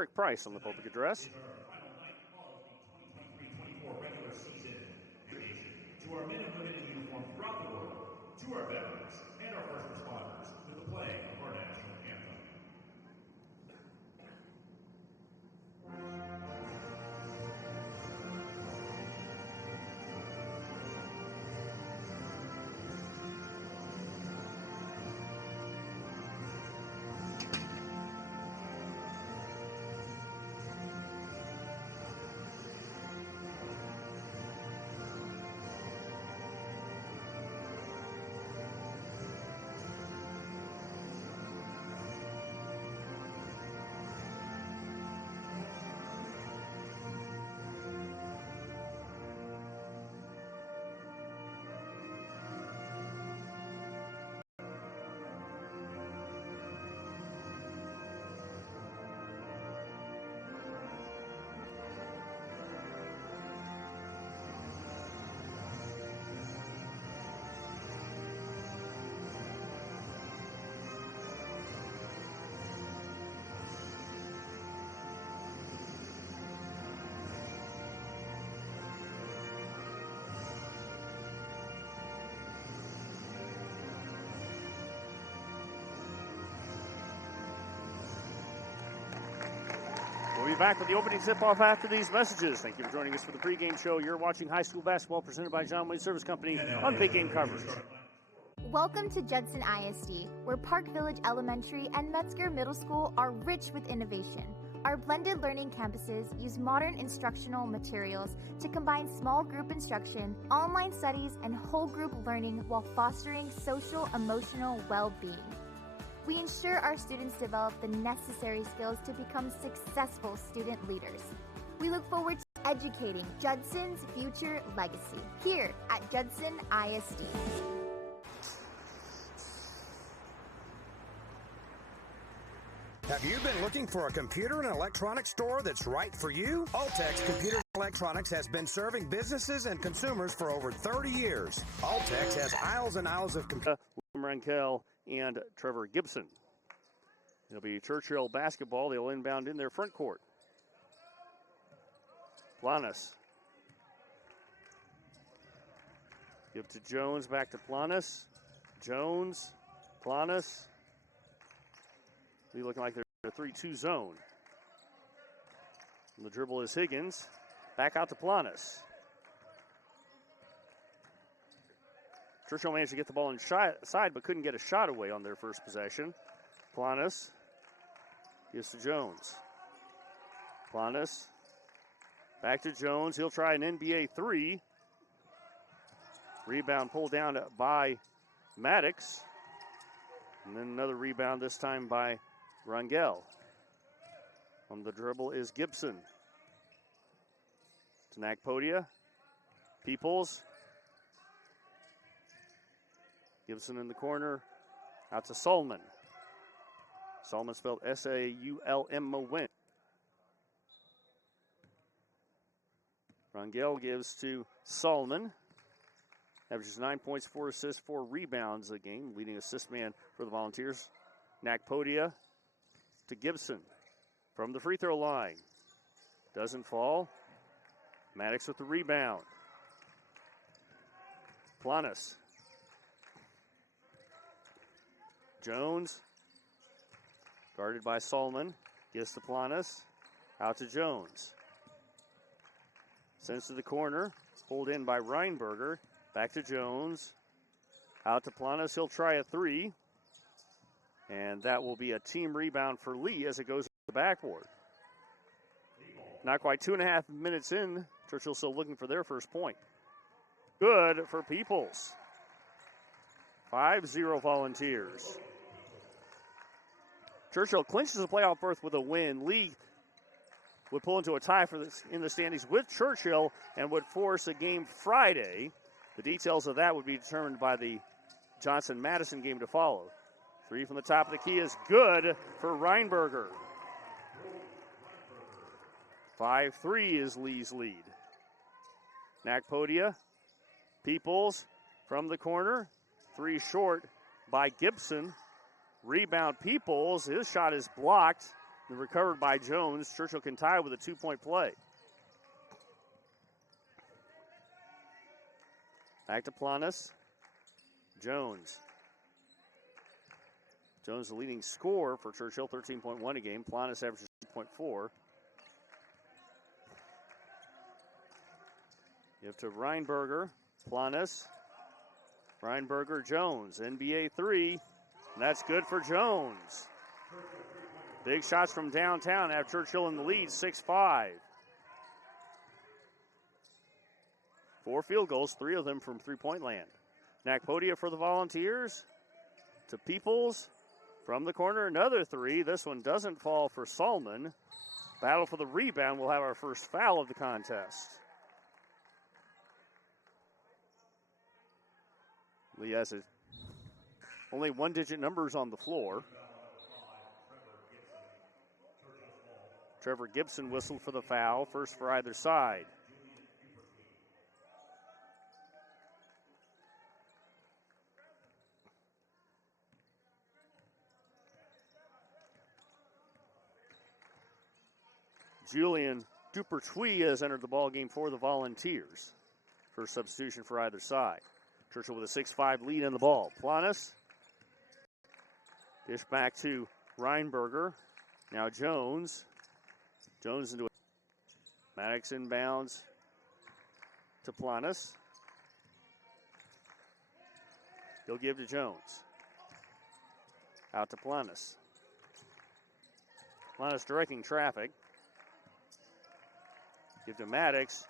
Eric Price on the public address. To our men and women in uniform throughout the world, to our veterans and our first responders, to the playing of our national anthem. We'll be back with the opening tip-off after these messages. Thank you for joining us for the pregame show. You're watching high school basketball presented by John Wayne Service Company on Big Game coverage. Welcome to Judson ISD, where Park Village Elementary and Metzger Middle School are rich with innovation. Our blended learning campuses use modern instructional materials to combine small group instruction, online studies, and whole group learning while fostering social, emotional well-being. We ensure our students develop the necessary skills to become successful student leaders. We look forward to educating Judson's future legacy here at Judson ISD. Have you been looking for a computer and electronics store that's right for you? Altex Computer and Electronics has been serving businesses and consumers for over 30 years. Altex has aisles and aisles of computers. Rankel and Trevor Gibson. It'll be Churchill basketball. They'll inbound in their front court. Planas. Give to Jones, back to Planas. Jones, Planas. Be looking like they're a 3-2 zone. And the dribble is Higgins. Back out to Planas. Churchill managed to get the ball inside, but couldn't get a shot away on their first possession. Planas gives to Jones. Planas back to Jones. He'll try an NBA three. Rebound pulled down by Maddox. And then another rebound, this time by Rangel. On the dribble is Gibson. To Nakpodia. Peoples. Gibson in the corner. Out to Solomon. Solomon spelled S-A-U-L-M-O-N. Rangel gives to Solomon. Averages 9 points, 4 assists, 4 rebounds a game. Leading assist man for the Volunteers. Nakpodia to Gibson from the free throw line. Doesn't fall. Maddox with the rebound. Planas. Jones. Guarded by Solomon. Gives to Planas. Out to Jones. Sends to the corner. Pulled in by Reinberger. Back to Jones. Out to Planas. He'll try a three. And that will be a team rebound for Lee as it goes to the backboard. Not quite 2.5 minutes in. Churchill still looking for their first point. Good for Peoples. 5-0 Volunteers. Churchill clinches the playoff berth with a win. Lee would pull into a tie for this in the standings with Churchill and would force a game Friday. The details of that would be determined by the Johnson-Madison game to follow. Three from the top of the key is good for Reinberger. 5-3 is Lee's lead. Nakpodia, Peoples from the corner. Three short by Gibson. Rebound Peoples. His shot is blocked, recovered by Jones. Churchill can tie with a 2-point play. Back to Planas. Jones. Jones, the leading scorer for Churchill, 13.1 a game. Planas averages 2.4. Give to Reinberger. Planas. Reinberger, Jones. NBA 3. And that's good for Jones. Big shots from downtown have Churchill in the lead, 6-5. 4 field goals, 3 of them from three-point land. Nakpodia for the Volunteers. To Peoples. From the corner, another 3. This one doesn't fall for Solman. Battle for the rebound. We'll have our first foul of the contest. Lee has only one-digit numbers on the floor. Trevor Gibson whistled for the foul, first for either side. Julian Dupertwee has entered the ballgame for the Volunteers. First substitution for either side. Churchill with a 6-5 lead in the ball. Planas. Dish back to Reinberger. Now Jones. Jones into it. Maddox inbounds to Planas. He'll give to Jones. Out to Planas. Planas directing traffic. Give to Maddox.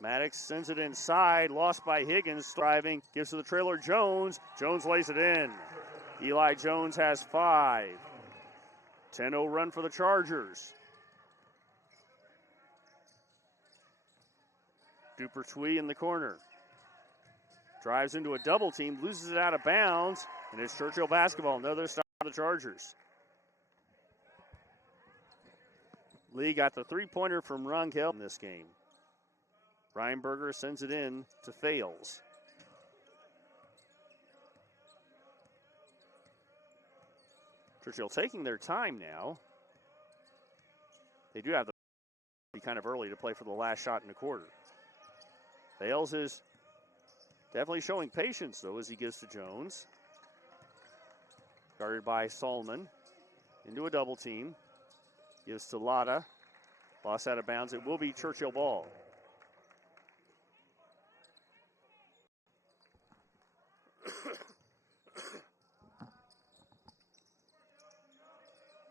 Maddox sends it inside. Lost by Higgins. Driving. Gives to the trailer Jones. Jones lays it in. Eli Jones has 5. 10-0 run for the Chargers. Dupertwee in the corner. Drives into a double team. Loses it out of bounds. And it's Churchill basketball. Another stop for the Chargers. Lee got the three-pointer from Rangel in this game. Reinberger sends it in to Fales. Churchill taking their time now. They do have to be kind of early to play for the last shot in the quarter. Fales is definitely showing patience, though, as he gives to Jones. Guarded by Solman. Into a double team. Gives to Lotta. Lost out of bounds. It will be Churchill ball.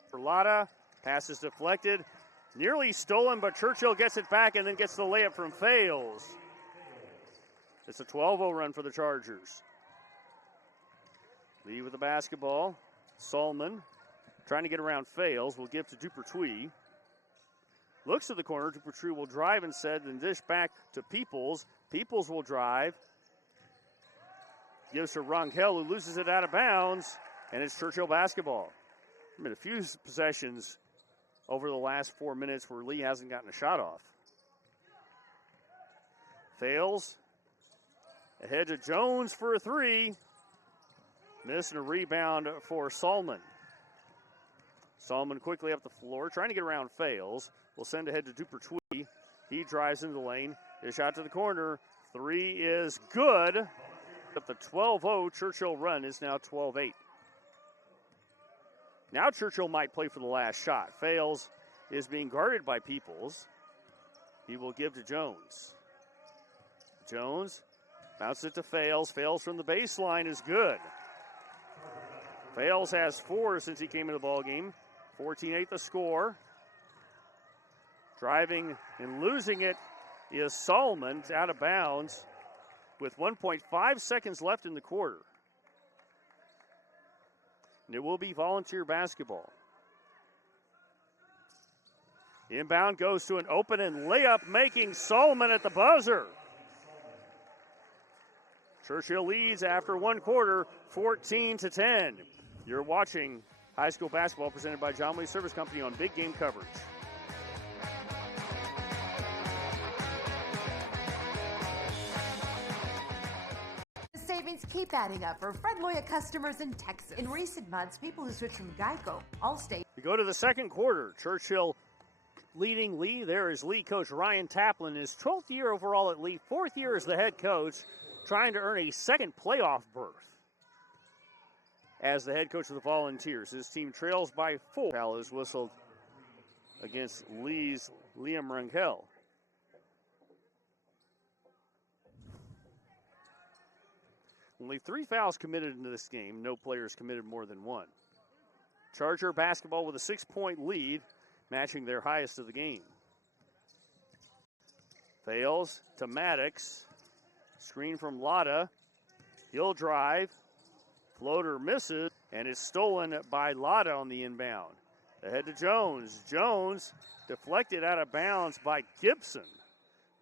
For Lotta. Pass is deflected. Nearly stolen, but Churchill gets it back and then gets the layup from Fales. It's a 12-0 run for the Chargers. Lee with the basketball. Solman trying to get around Fales. Will give to Dupertwee. Looks to the corner. Dupertwee will drive instead, then dish back to Peoples. Peoples will drive. Gives to Rangel, who loses it out of bounds. And it's Churchill basketball. There's been a few possessions over the last 4 minutes where Lee hasn't gotten a shot off. Fales. Ahead to Jones for a 3. Missed, and a rebound for Solman. Solman quickly up the floor, trying to get around Fales. Will send ahead to Dupertwee. He drives into the lane. His shot to the corner. 3 is good. But the 12-0 Churchill run is now 12-8. Now Churchill might play for the last shot. Fales is being guarded by Peoples. He will give to Jones. Jones bounces it to Fales. Fales from the baseline is good. Fales has 4 since he came into the ballgame. 14-8 the score. Driving and losing it is Solman. It's out of bounds with 1.5 seconds left in the quarter. And it will be Volunteer basketball. Inbound goes to an open and layup, making Solman at the buzzer. Churchill leads after one quarter, 14-10. You're watching high school basketball presented by John Lee Service Company on Big Game Coverage. Savings rates keep adding up for Fred Loya customers in Texas. In recent months, people who switch from Geico, Allstate. We go to the second quarter. Churchill leading Lee. There is Lee coach Ryan Taplin, his 12th year overall at Lee, 4th year as the head coach, trying to earn a second playoff berth as the head coach of the Volunteers. His team trails by 4. Foul is whistled against Lee's Liam Rangel. Only 3 fouls committed into this game. No players committed more than 1. Charger basketball with a 6-point lead, matching their highest of the game. Fails to Maddox. Screen from Lotta. He'll drive. Floater misses, and is stolen by Lotta on the inbound. Ahead to Jones. Jones deflected out of bounds by Gibson.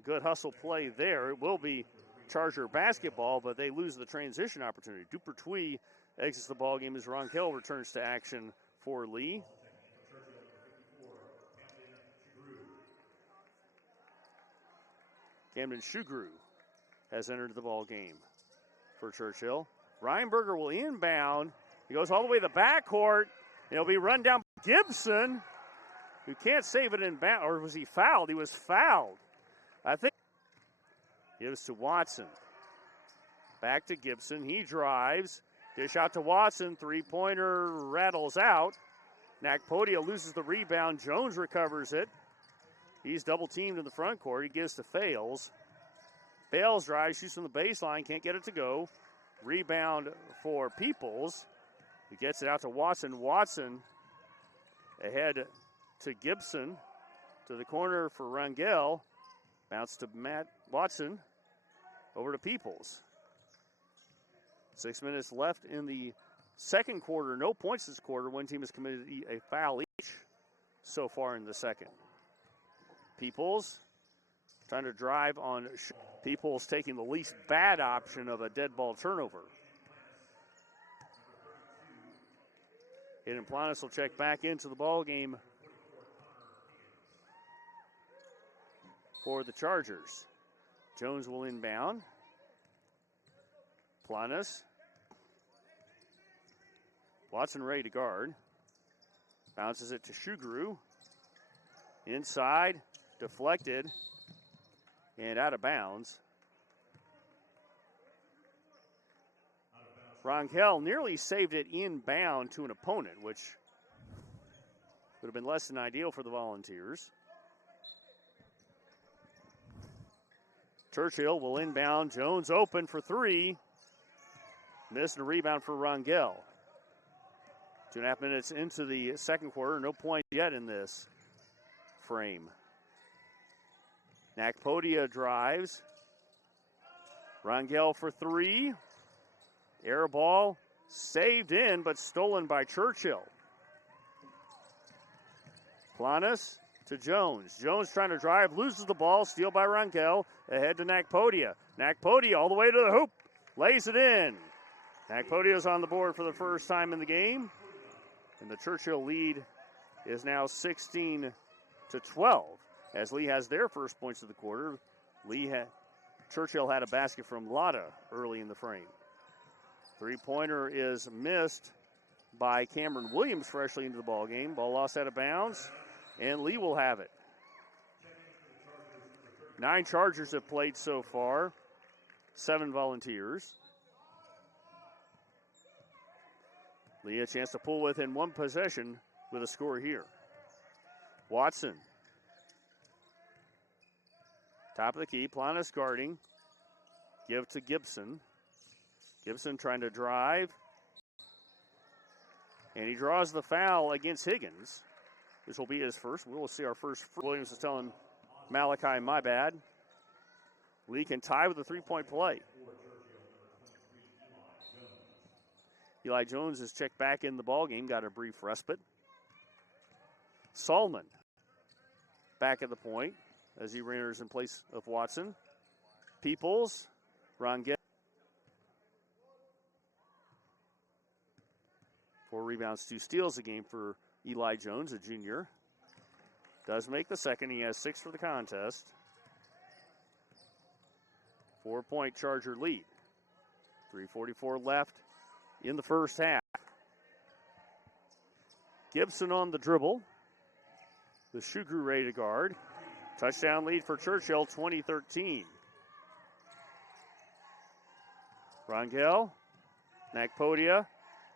Good hustle play there. It will be Charger basketball, but they lose the transition opportunity. Dupertwee exits the ball game as Ronquel returns to action for Lee. Camden Shugru has entered the ball game for Churchill. Reinberger will inbound. He goes all the way to the backcourt. It'll be run down by Gibson, who can't save it in bound. Or was he fouled? He was fouled. I think. Gives to Watson. Back to Gibson. He drives. Dish out to Watson. Three-pointer rattles out. Nakpodia loses the rebound. Jones recovers it. He's double-teamed in the front court. He gives to Fales. Fales drives, shoots from the baseline. Can't get it to go. Rebound for Peoples. He gets it out to Watson. Watson ahead to Gibson. To the corner for Rangel. Bounce to Matt Watson. Over to Peoples. 6 minutes left in the second quarter. No points this quarter. One team has committed a foul each so far in the second. Peoples trying to drive on. Peoples taking the least bad option of a dead ball turnover. Hayden Planas will check back into the ball game for the Chargers. Jones will inbound. Planas. Watson ready to guard. Bounces it to Shugru. Inside. Deflected. And out of bounds. Ronquel nearly saved it inbound to an opponent, which would have been less than ideal for the Volunteers. Churchill will inbound. Jones open for 3. Missed a rebound for Rangel. 2.5 minutes into the second quarter. No point yet in this frame. Nakpodia drives. Rangel for 3. Air ball saved in, but stolen by Churchill. Planas to Jones. Jones trying to drive, loses the ball, steal by Rangel. Ahead to Nakpodia. Nakpodia all the way to the hoop. Lays it in. Nakpodia's on the board for the first time in the game. And the Churchill lead is now 16-12 as Lee has their first points of the quarter. Churchill had a basket from Lotta early in the frame. Three-pointer is missed by Cameron Williams freshly into the ball game. Ball lost out of bounds, and Lee will have it. 9 Chargers have played so far, 7 Volunteers. Lee a chance to pull within 1 possession with a score here. Watson. Top of the key, Planas guarding. Give to Gibson. Gibson trying to drive. And he draws the foul against Higgins. This will be his first. We will see our first. Williams is telling Malachi, my bad. Lee can tie with a 3-point play. Eli Jones is checked back in the ballgame, got a brief respite. Solman back at the point as he enters in place of Watson. Peoples, Rangel. 4 rebounds, 2 steals a game for Eli Jones, a junior. Does make the second. He has 6 for the contest. 4-point Charger lead. 3:44 left in the first half. Gibson on the dribble. The Shugru ready to guard. Touchdown lead for Churchill, 2013. Rangel, Nakpodia,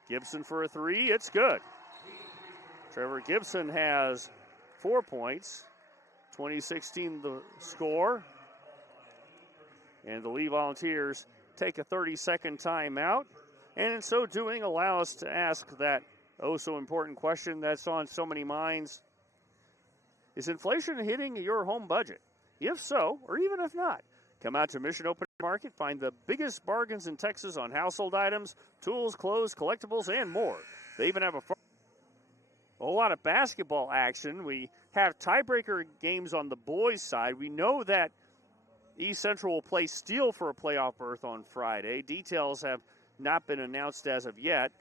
Gibson for a three. It's good. Trevor Gibson has 4 points. 2016 the score. And the Lee Volunteers take a 30-second timeout. And in so doing, allow us to ask that oh-so-important question that's on so many minds. Is inflation hitting your home budget? If so, or even if not, come out to Mission Open Market, find the biggest bargains in Texas on household items, tools, clothes, collectibles, and more. They even have a whole lot of basketball action. We have tiebreaker games on the boys' side. We know that East Central will play Steele for a playoff berth on Friday. Details have not been announced as of yet.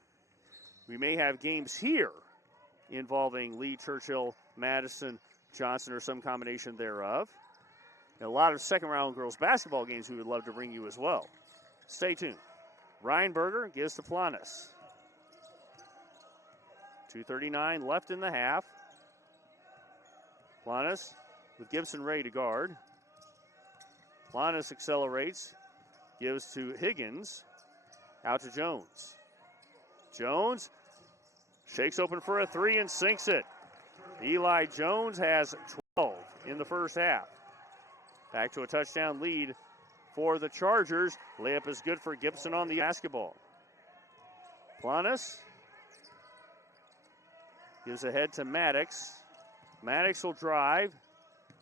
We may have games here involving Lee, Churchill, Madison, Johnson, or some combination thereof. And a lot of second-round girls basketball games we would love to bring you as well. Stay tuned. Reinberger gives to Planas. 2:39 left in the half. Planas with Gibson ready to guard. Planas accelerates, gives to Higgins, out to Jones. Jones shakes open for a three and sinks it. Eli Jones has 12 in the first half. Back to a touchdown lead for the Chargers. Layup is good for Gibson on the basketball. Planas gives ahead to Maddox. Maddox will drive.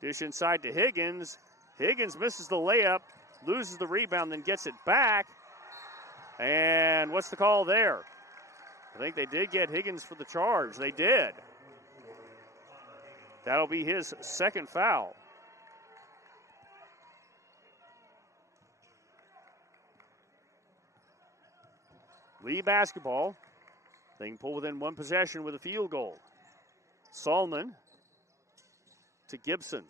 Dish inside to Higgins. Higgins misses the layup, loses the rebound, then gets it back. And what's the call there? I think they did get Higgins for the charge. They did. That'll be his second foul. Lee basketball. They can pull within one possession with a field goal. Salman to Gibson.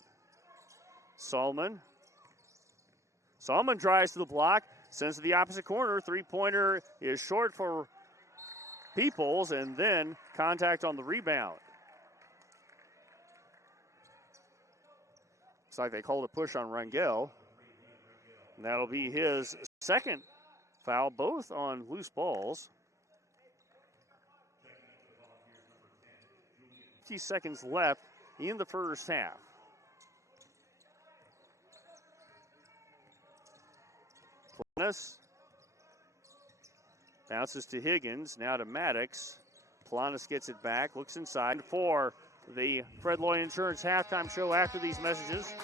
Salman drives to the block, sends to the opposite corner. Three-pointer is short for Peoples, and then contact on the rebound. Looks like they called a push on Rangel. And that'll be his second foul, both on loose balls. 50 seconds left in the first half. Planas bounces to Higgins, now to Maddox. Planas gets it back, looks inside for the Fred Lloyd Insurance halftime show after these messages.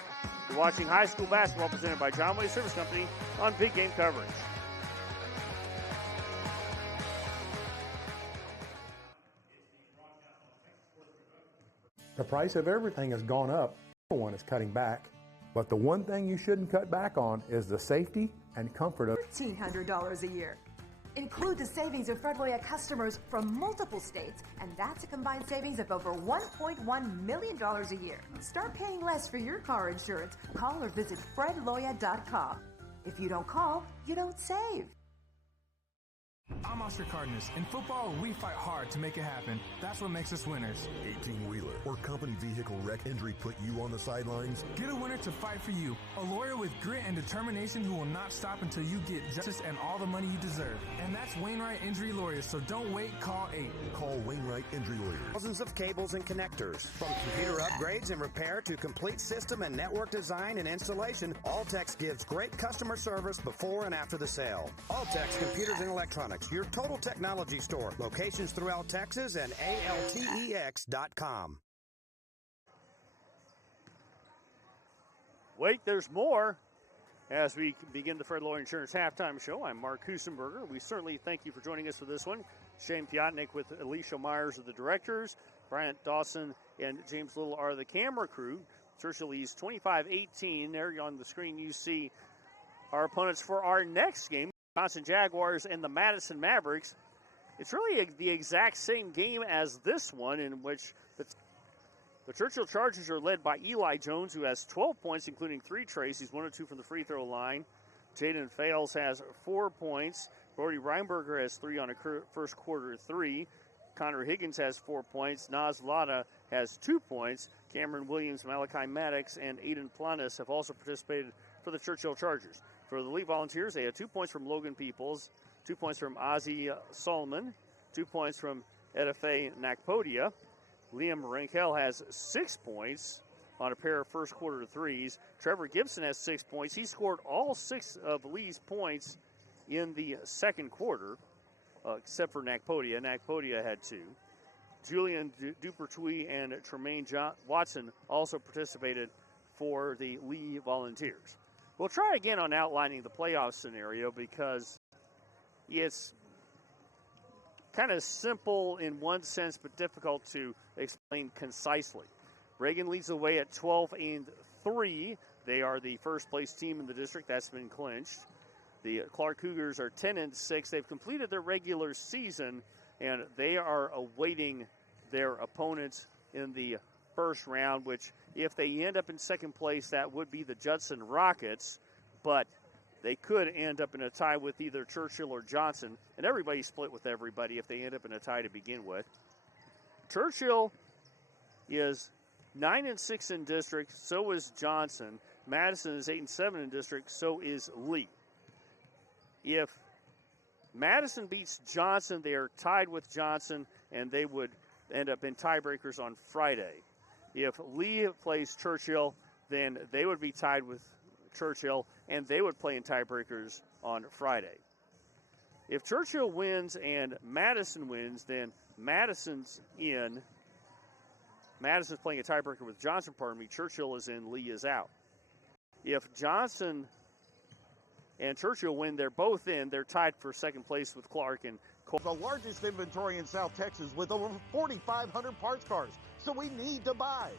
You're watching high school basketball presented by John Wayne Service Company on Big Game Coverage. The price of everything has gone up. No one is cutting back. But the one thing you shouldn't cut back on is the safety and comfort of $1,500 a year. Include the savings of Fred Loya customers from multiple states, and that's a combined savings of over $1.1 million a year. Start paying less for your car insurance. Call or visit fredloya.com. If you don't call, you don't save. I'm Oscar Cardenas. In football, we fight hard to make it happen. That's what makes us winners. 18-wheeler or company vehicle wreck injury put you on the sidelines? Get a winner to fight for you. A lawyer with grit and determination who will not stop until you get justice and all the money you deserve. And that's Wainwright Injury Lawyers, so don't wait, call 8. Call Wainwright Injury Lawyers. Thousands of cables and connectors. From computer upgrades and repair to complete system and network design and installation, Altex gives great customer service before and after the sale. Altex Computers and Electronics, your total technology store. Locations throughout Texas and ALTEX.com. Wait, there's more. As we begin the Fred Lloyd Insurance halftime show, I'm Mark Husenberger. We certainly thank you for joining us for this one. Shane Piotnik with Alicia Myers are the directors. Bryant Dawson and James Little are the camera crew. Churchill leads 25-18. There on the screen you see our opponents for our next game, Wisconsin Jaguars and the Madison Mavericks. It's really the exact same game as this one, in which the Churchill Chargers are led by Eli Jones, who has 12 points, including 3 trays. He's 1 of 2 from the free throw line. Jaden Fales has 4 points. Brody Reinberger has 3 on a first quarter 3. Connor Higgins has 4 points. Naz Lada has 2 points. Cameron Williams, Malachi Maddox, and Aiden Planas have also participated for the Churchill Chargers. For the Lee Volunteers, they had 2 points from Logan Peoples, 2 points from Ozzie Solomon, 2 points from Edife Nakpodia. Liam Rankel has 6 points on a pair of first quarter threes. Trevor Gibson has 6 points. He scored all 6 of Lee's points in the second quarter, except for Nakpodia. Nakpodia had 2. Julian Dupertuis and Tremaine Watson also participated for the Lee Volunteers. We'll try again on outlining the playoff scenario because it's kind of simple in one sense but difficult to explain concisely. Reagan leads the way at 12-3. They are the first place team in the district. That's been clinched. The Clark Cougars are 10-6. They've completed their regular season, and they are awaiting their opponents in the first round, which if they end up in second place, that would be the Judson Rockets, but they could end up in a tie with either Churchill or Johnson, and everybody's split with everybody if they end up in a tie to begin with. Churchill is 9-6 in district, so is Johnson. Madison is 8-7 in district, so is Lee. If Madison beats Johnson, they are tied with Johnson, and they would end up in tiebreakers on Friday. If Lee plays Churchill, then they would be tied with Churchill, and they would play in tiebreakers on Friday. If Churchill wins and Madison wins, then Madison's in. Madison's playing a tiebreaker with Johnson, Churchill is in, Lee is out. If Johnson and Churchill win, they're both in. They're tied for second place with Clark and Cole. The largest inventory in South Texas with over 4,500 parts cars. So we need to buy.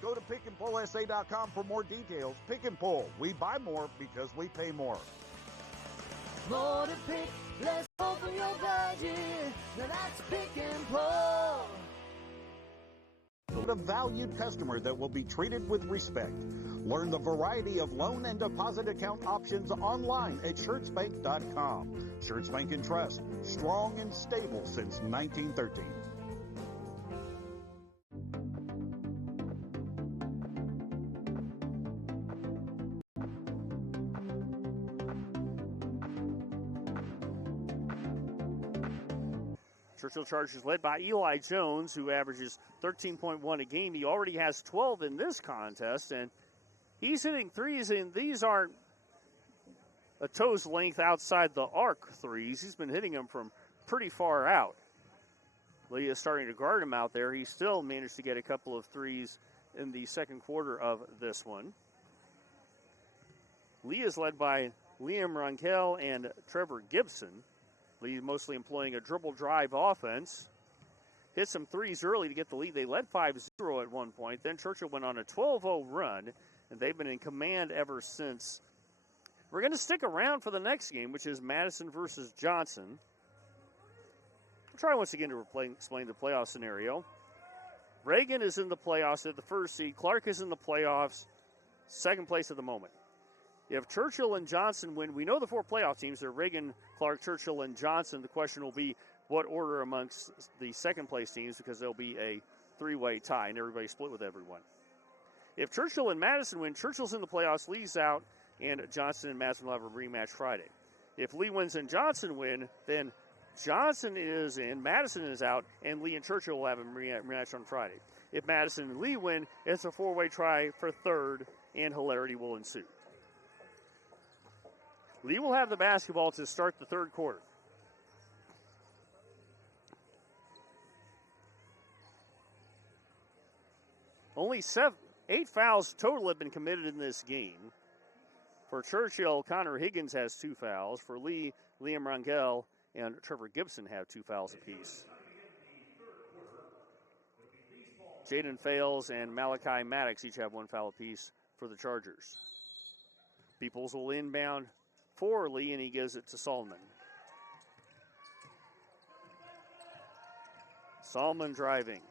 Go to pickandpullsa.com for more details. Pick and Pull. We buy more because we pay more. More to pick, less pull from your budget. Now that's Pick and Pull. A valued customer that will be treated with respect. Learn the variety of loan and deposit account options online at SchurtzBank.com. Schertz Bank and Trust, strong and stable since 1913. Churchill Chargers led by Eli Jones, who averages 13.1 a game. He already has 12 in this contest, and he's hitting threes, and these aren't a toe's length outside the arc threes. He's been hitting them from pretty far out. Lee is starting to guard him out there. He still managed to get a couple of threes in the second quarter of this one. Lee is led by Liam Ronkel and Trevor Gibson. Lee mostly employing a dribble drive offense. Hit some threes early to get the lead. They led 5-0 at one point. Then Churchill went on a 12-0 run, and they've been in command ever since. We're going to stick around for the next game, which is Madison versus Johnson. I'll try once again to explain the playoff scenario. Reagan is in the playoffs at the first seed. Clark is in the playoffs, second place at the moment. If Churchill and Johnson win, we know the 4 playoff teams are Reagan, Clark, Churchill, and Johnson. The question will be what order amongst the second place teams, because there'll be a 3-way tie and everybody split with everyone. If Churchill and Madison win, Churchill's in the playoffs, Lee's out, and Johnson and Madison will have a rematch Friday. If Lee wins and Johnson win, then Johnson is in, Madison is out, and Lee and Churchill will have a rematch on Friday. If Madison and Lee win, it's a 4-way try for third, and hilarity will ensue. Lee will have the basketball to start the third quarter. Only 8 fouls total have been committed in this game. For Churchill, Connor Higgins has 2 fouls. For Lee, Liam Rangel and Trevor Gibson have 2 fouls apiece. Jaden Fales and Malachi Maddox each have 1 foul apiece for the Chargers. Peoples will inbound for Lee, and he gives it to Solomon. Solomon driving.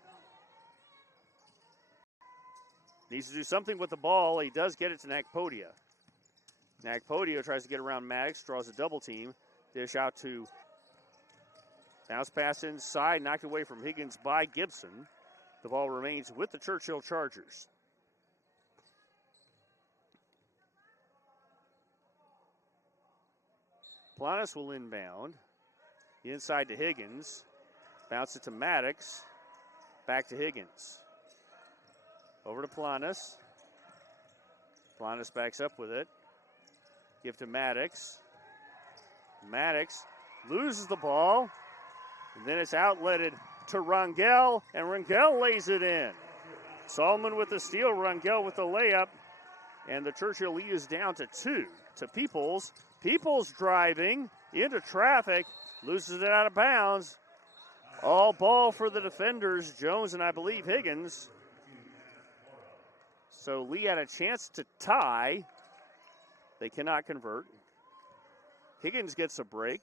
Needs to do something with the ball. He does get it to Nakpodia. Nakpodio tries to get around Maddox, draws a double team. Dish out to bounce pass inside, knocked away from Higgins by Gibson. The ball remains with the Churchill Chargers. Planas will inbound. Inside to Higgins. Bounce it to Maddox. Back to Higgins. Over to Planas. Planas backs up with it. Give to Maddox. Maddox loses the ball. And then it's outletted to Rangel. And Rangel lays it in. Solomon with the steal. Rangel with the layup. And the Churchill lead is down to 2. To Peoples. Peoples driving into traffic. Loses it out of bounds. All ball for the defenders. Jones and I believe Higgins. So Lee had a chance to tie. They cannot convert. Higgins gets a break.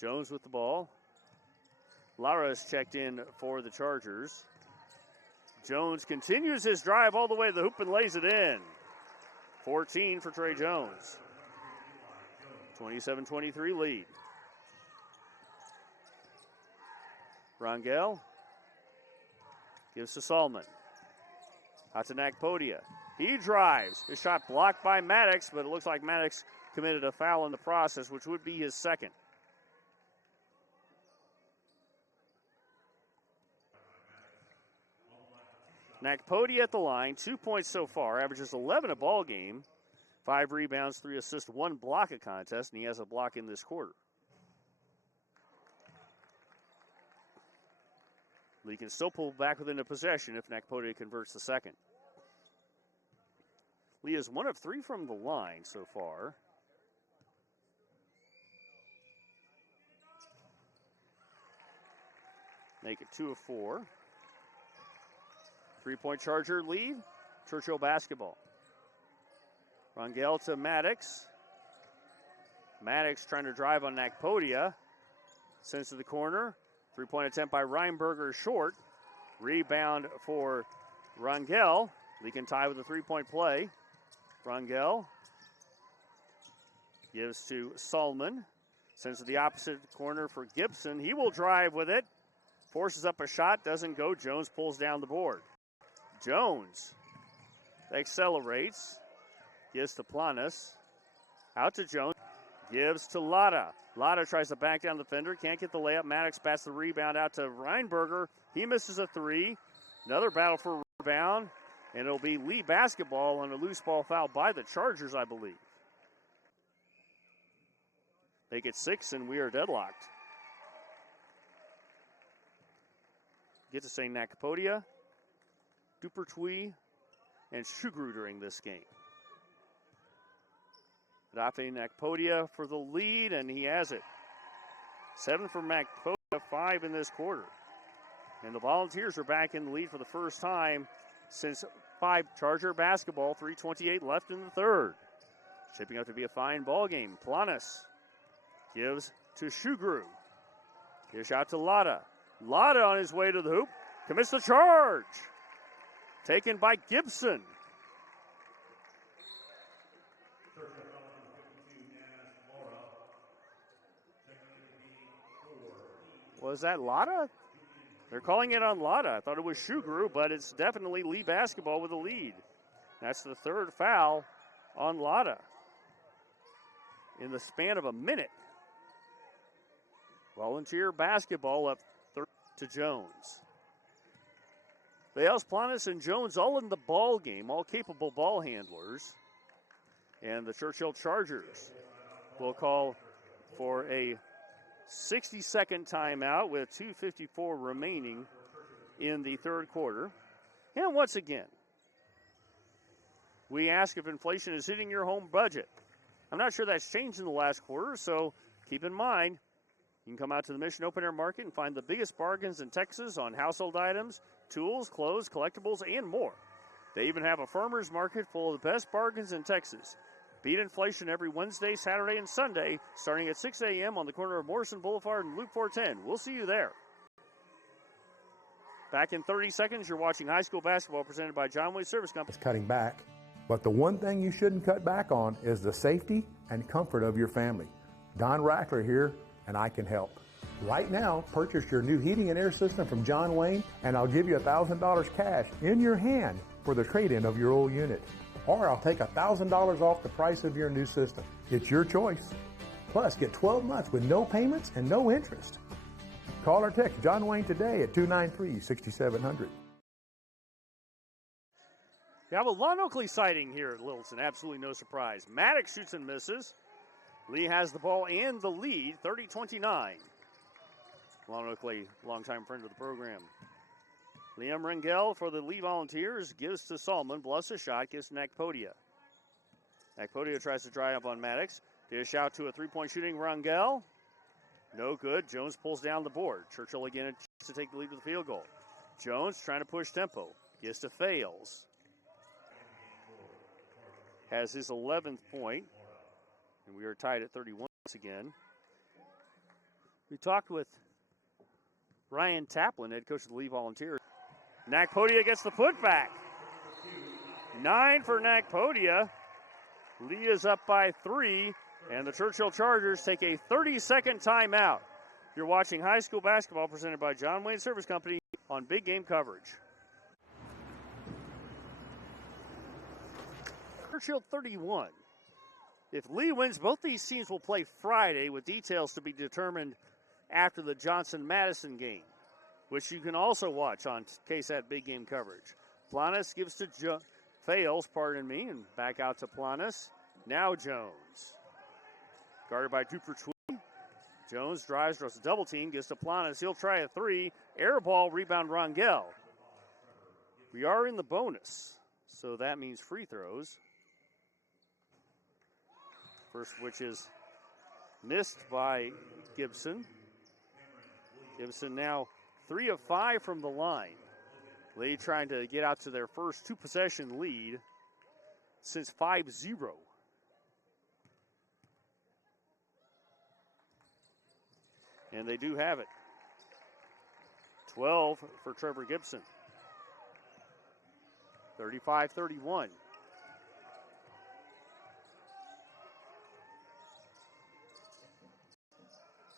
Jones with the ball. Lara is checked in for the Chargers. Jones continues his drive all the way to the hoop and lays it in. 14 for Trey Jones. 27-23 lead. Rangel gives to Salman. Out to Nakpodia. He drives. His shot blocked by Maddox, but it looks like Maddox committed a foul in the process, which would be his second. Nakpodia at the line, 2 points so far, averages 11 a ball game, 5 rebounds, 3 assists, 1 block a contest, and he has a block in this quarter. Lee can still pull back within a possession if Nakpodia converts the second. Lee is 1 of 3 from the line so far. Make it 2 of 4. 3-point Charger lead. Churchill basketball. Rangel to Maddox. Maddox trying to drive on Nakpodia. Sends to the corner. 3-point attempt by Reinberger short. Rebound for Rangel. Lee can tie with a 3-point play. Rangel gives to Salman. Sends to the opposite corner for Gibson. He will drive with it. Forces up a shot. Doesn't go. Jones pulls down the board. Jones accelerates. Gives to Planas. Out to Jones. Gives to Lotta. Lotta tries to back down the defender. Can't get the layup. Maddox bats the rebound out to Reinberger. He misses a 3. Another battle for a rebound. And it'll be Lee basketball on a loose ball foul by the Chargers, I believe. Make it 6, and we are deadlocked. Get to say Nakpodia, Dupertwee, and Shugru during this game. Dafe Nakpodia for the lead, and he has it. 7 for Nakpodia, 5 in this quarter. And the Volunteers are back in the lead for the first time since 5. Charger basketball, 3:28 left in the third. Shaping up to be a fine ball game. Planas gives to Shugru. Dish out to Lotta. Lotta on his way to the hoop. Commits the charge. Taken by Gibson. Was that Lotta? They're calling it on Lotta. I thought it was Shugru, but it's definitely Lee basketball with a lead. That's the third foul on Lotta in the span of a minute. Volunteer basketball up 3 to Jones. Bales, Planas, and Jones all in the ball game, all capable ball handlers. And the Churchill Chargers will call for a 60-second timeout with 2:54 remaining in the third quarter. And once again, we ask if inflation is hitting your home budget. I'm not sure that's changed in the last quarter, so keep in mind, you can come out to the Mission Open Air Market and find the biggest bargains in Texas on household items, tools, clothes, collectibles, and more. They even have a farmer's market full of the best bargains in Texas. Beat inflation every Wednesday, Saturday, and Sunday, starting at 6 a.m. on the corner of Morrison Boulevard and Loop 410. We'll see you there. Back in 30 seconds, you're watching high school basketball presented by John Wayne Service Company. It's cutting back, but the one thing you shouldn't cut back on is the safety and comfort of your family. Don Rackler here, and I can help. Right now, purchase your new heating and air system from John Wayne, and I'll give you $1,000 cash in your hand for the trade-in of your old unit. Or I'll take $1,000 off the price of your new system. It's your choice. Plus, get 12 months with no payments and no interest. Call or text John Wayne today at 293-6700. We have a Lon Oakley sighting here at Littleton. Absolutely no surprise. Maddox shoots and misses. Lee has the ball and the lead, 30-29. Lon Oakley, longtime friend of the program. Liam Rangel for the Lee Volunteers gives to Solomon. Bluffs a shot, gives to Nakpodia. Nakpodia tries to dry up on Maddox. Dish out to a three-point shooting Rangel. No good. Jones pulls down the board. Churchill again a chance to take the lead with the field goal. Jones trying to push tempo. Gets to Fails. Has his 11th point. And we are tied at 31 once again. We talked with Ryan Taplin, head coach of the Lee Volunteers. Nakpodia gets the putback. 9 for Nakpodia. Lee is up by 3. And the Churchill Chargers take a 30-second timeout. You're watching high school basketball presented by John Wayne Service Company on Big Game Coverage. Churchill 31. If Lee wins, both these teams will play Friday with details to be determined after the Johnson-Madison game, which you can also watch on KSAT Big Game Coverage. Planas gives to Fails, and back out to Planas. Now Jones. Guarded by Dupertwee. Jones drives, draws a double team, gets to Planas. He'll try a three. Air ball, rebound Rangel. We are in the bonus, so that means free throws. First, which is missed by Gibson. Gibson now 3 of 5 from the line. Lee trying to get out to their first two-possession lead since 5-0. And they do have it. 12 for Trevor Gibson. 35-31.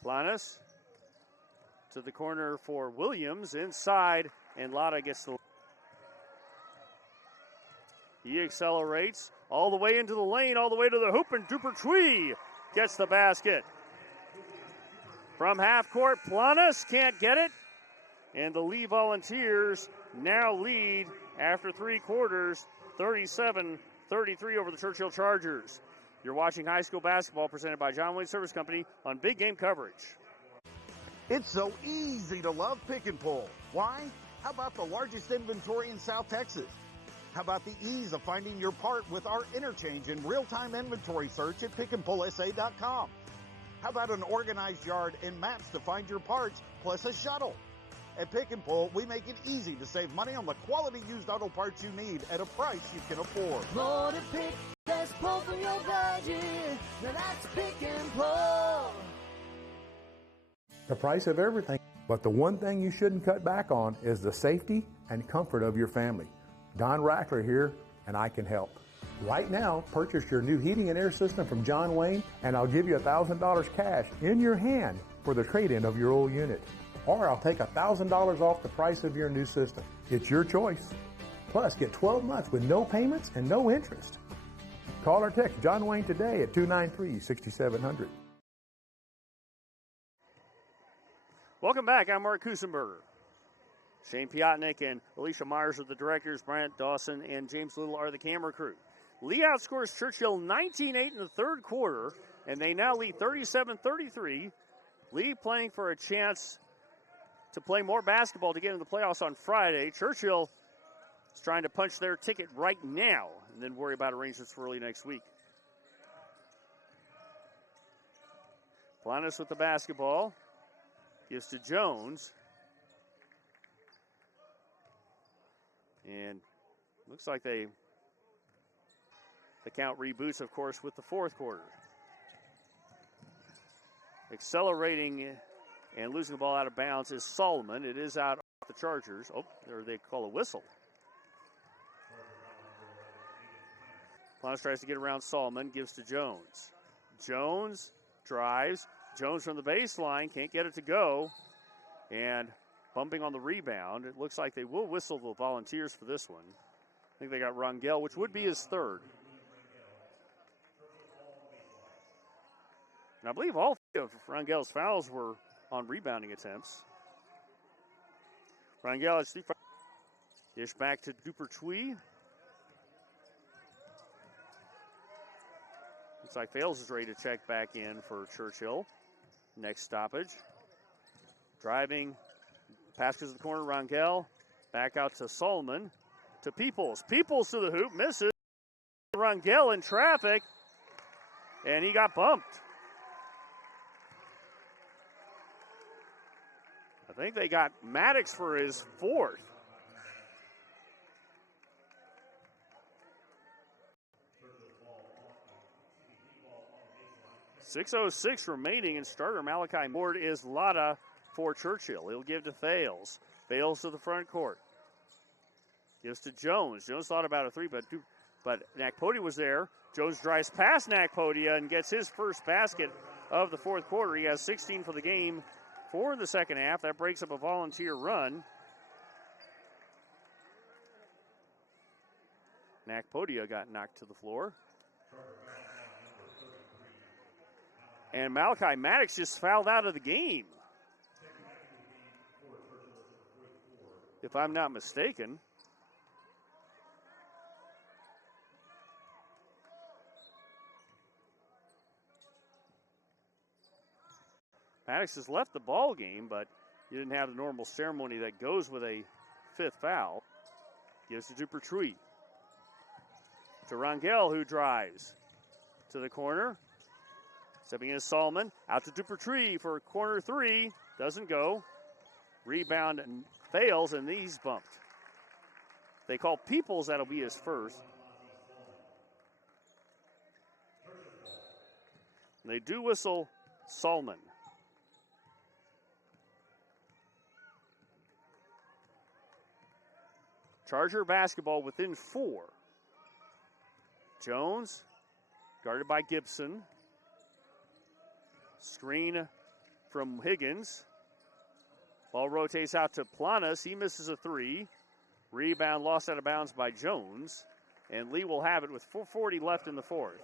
Planas to the corner for Williams. Inside, and Lotta gets the... He accelerates all the way into the lane, all the way to the hoop, and Dupertwee gets the basket. From half court, Planas can't get it. And the Lee Volunteers now lead after 3 quarters, 37-33 over the Churchill Chargers. You're watching high school basketball presented by John Wayne Service Company on Big Game Coverage. It's so easy to love Pick and Pull. Why? How about the largest inventory in South Texas? How about the ease of finding your part with our interchange and real-time inventory search at pickandpullsa.com? How about an organized yard and maps to find your parts, plus a shuttle? At Pick and Pull, we make it easy to save money on the quality used auto parts you need at a price you can afford. More to pick, let's pull from your budget. Now that's Pick and Pull. The price of everything, but the one thing you shouldn't cut back on is the safety and comfort of your family. Don Rackler here, and I can help. Right now, purchase your new heating and air system from John Wayne, and I'll give you $1,000 cash in your hand for the trade-in of your old unit. Or I'll take $1,000 off the price of your new system. It's your choice. Plus, get 12 months with no payments and no interest. Call or text John Wayne today at 293-6700. Welcome back. I'm Mark Kusenberger. Shane Piotnik and Alicia Myers are the directors. Bryant Dawson and James Little are the camera crew. Lee outscores Churchill 19-8 in the third quarter, and they now lead 37-33. Lee playing for a chance to play more basketball to get into the playoffs on Friday. Churchill is trying to punch their ticket right now and then worry about arrangements for early next week. Planas with the basketball. Gives to Jones. And looks like the count reboots, of course, with the fourth quarter. Accelerating and losing the ball out of bounds is Solomon. It is out the Chargers. Oh, there they call a whistle. Planas tries to get around Solomon, gives to Jones. Jones drives. Jones from the baseline, can't get it to go. And bumping on the rebound. It looks like they will whistle the Volunteers for this one. I think they got Rangel, which would be his third. And I believe all of Rangel's fouls were on rebounding attempts. Rangel has 3 fouls. Dish back to Dupertwee. Looks like Fales is ready to check back in for Churchill. Next stoppage. Driving. Pass goes to the corner. Rangel. Back out to Solomon. To Peoples. Peoples to the hoop. Misses. Rangel in traffic. And he got bumped. I think they got Maddox for his fourth. .606 remaining, and starter Malachi Ward is Lotta for Churchill. He'll give to Fales. Fales to the front court. Gives to Jones. Jones thought about a three, but Nakpodia was there. Jones drives past Nakpodia and gets his first basket of the fourth quarter. He has 16 for the game for the second half. That breaks up a Volunteer run. Nakpodia got knocked to the floor. And Malachi Maddox just fouled out of the game, if I'm not mistaken. Maddox has left the ball game, but he didn't have the normal ceremony that goes with a fifth foul. Gives to Dupertwee. To Rangel, who drives to the corner. Stepping in Solomon. Out to Dupertwee for a corner three. Doesn't go. Rebound and fails, and he's bumped. They call Peoples, that'll be his first. And they do whistle Solomon. Charger basketball within 4. Jones, guarded by Gibson. Screen from Higgins. Ball rotates out to Planas. He misses a three. Rebound lost out of bounds by Jones. And Lee will have it with 4:40 left in the fourth.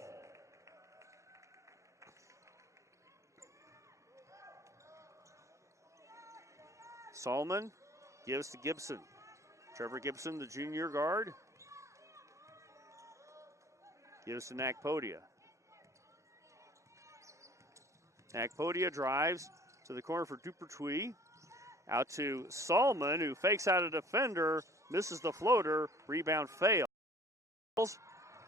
Solomon gives to Gibson. Trevor Gibson, the junior guard. Gives to Nakpodia. Nakpodia drives to the corner for Dupertwee. Out to Solomon, who fakes out a defender, misses the floater, rebound fails.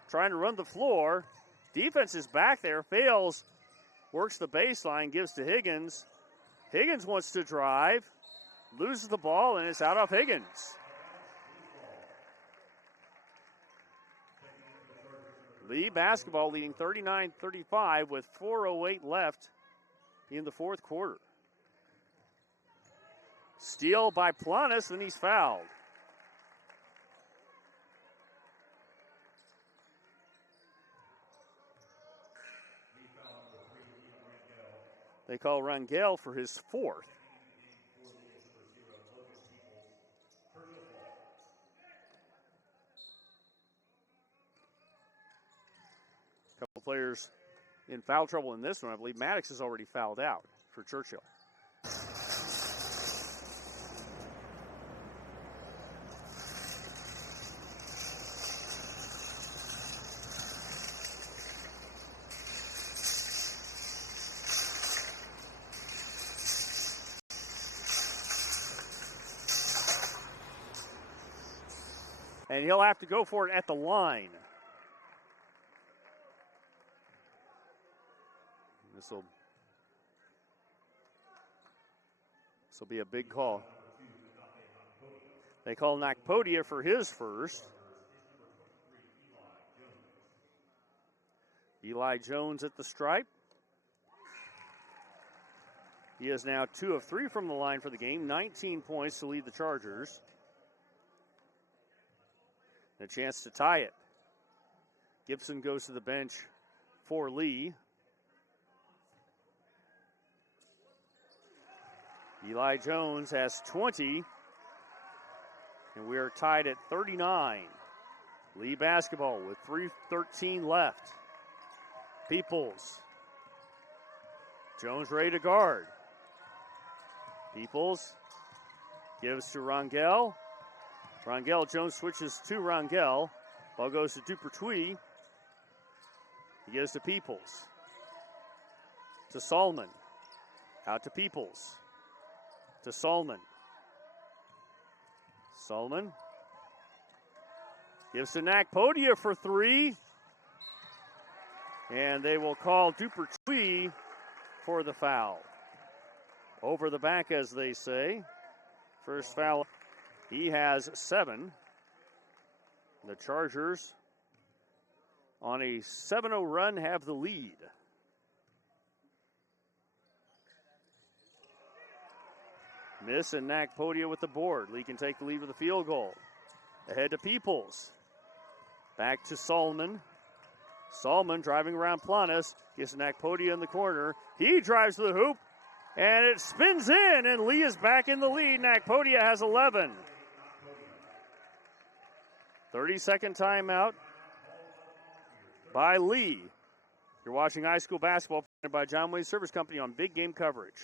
Trying to run the floor. Defense is back there. Fails. Works the baseline, gives to Higgins. Higgins wants to drive. Loses the ball, and it's out off Higgins. Lee basketball leading 39-35 with 4:08 left in the fourth quarter. Steal by Planas, and he's fouled. They call Rangel for his fourth. Couple players in foul trouble in this one. I believe Maddox has already fouled out for Churchill. And he'll have to go for it at the line. This will be a big call. They call Nakpodia for his first. Eli Jones at the stripe. He is now 2 of 3 from the line for the game, 19 points to lead the Chargers. A chance to tie it. Gibson goes to the bench for Lee. Eli Jones has 20, and we are tied at 39. Lee basketball with 3:13 left. Peoples. Jones ready to guard. Peoples gives to Rangel. Rangel, Jones switches to Rangel. Ball goes to Dupertuis. He gives to Peoples. To Solomon. Out to Peoples. To Solomon. Solomon gives to Nakpodia for 3. And they will call Dupertuis for the foul. Over the back, as they say. First foul. He has 7. The Chargers, on a 7-0 run, have the lead. Miss and Nakpodia with the board. Lee can take the lead with a field goal. Ahead to Peoples. Back to Solomon. Solomon driving around Planas. Gets Nakpodia in the corner. He drives to the hoop. And it spins in, and Lee is back in the lead. Nakpodia has 11. 30-second timeout by Lee. You're watching high school basketball presented by John Wayne Service Company on Big Game Coverage.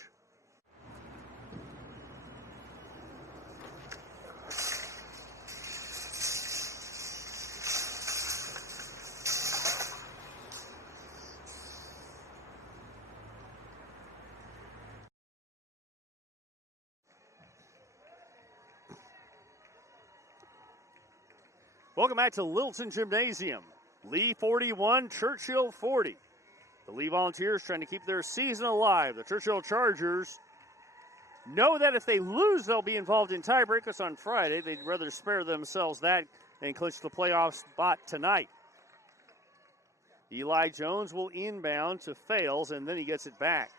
Welcome back to Littleton Gymnasium. Lee 41, Churchill 40. The Lee Volunteers trying to keep their season alive. The Churchill Chargers know that if they lose, they'll be involved in tiebreakers on Friday. They'd rather spare themselves that and clinch the playoff spot tonight. Eli Jones will inbound to Fales, and then he gets it back.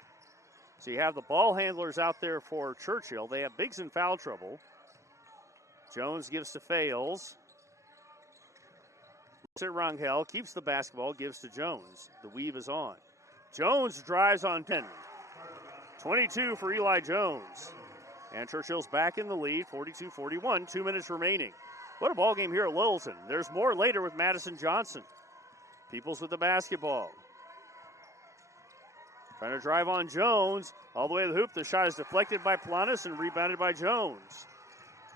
So you have the ball handlers out there for Churchill. They have Biggs in foul trouble. Jones gives to Fales. At Rangel, keeps the basketball, gives to Jones. The weave is on. Jones drives on 10. 22 for Eli Jones. And Churchill's back in the lead, 42-41, 2 minutes remaining. What a ball game here at Littleton. There's more later with Madison Johnson. Peoples with the basketball. Trying to drive on Jones. All the way to the hoop. The shot is deflected by Planas and rebounded by Jones.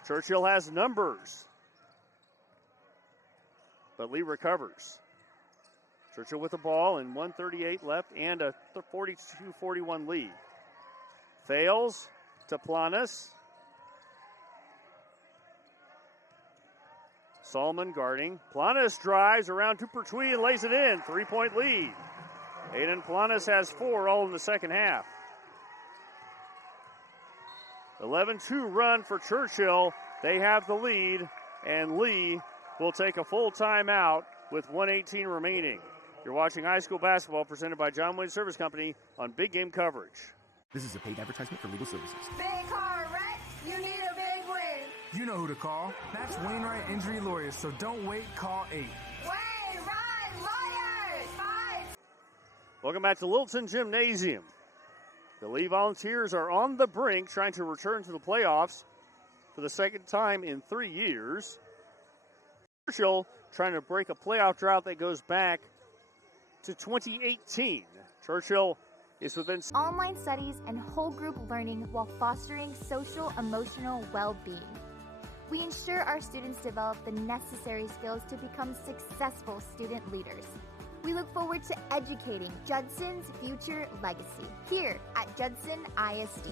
Churchill has numbers. But Lee recovers. Churchill with the ball and 1:38 left and a 42-41 lead. Fails to Planas. Solomon guarding. Planas drives around Dupertuis and lays it in. 3-point lead. Aiden Planas has 4 all in the second half. 11-2 run for Churchill. They have the lead, and Lee will take a full timeout with 1:18 remaining. You're watching high school basketball presented by John Wayne Service Company on Big Game Coverage. This is a paid advertisement for legal services. Big car wreck, you need a big win. You know who to call. That's Wainwright Injury Lawyers, so don't wait, call 8. Wainwright Lawyers! 5. Welcome back to Littleton Gymnasium. The Lee Volunteers are on the brink trying to return to the playoffs for the second time in 3 years. Churchill trying to break a playoff drought that goes back to 2018. Churchill is within online studies and whole group learning while fostering social emotional well-being. We ensure our students develop the necessary skills to become successful student leaders. We look forward to educating Judson's future legacy here at Judson ISD.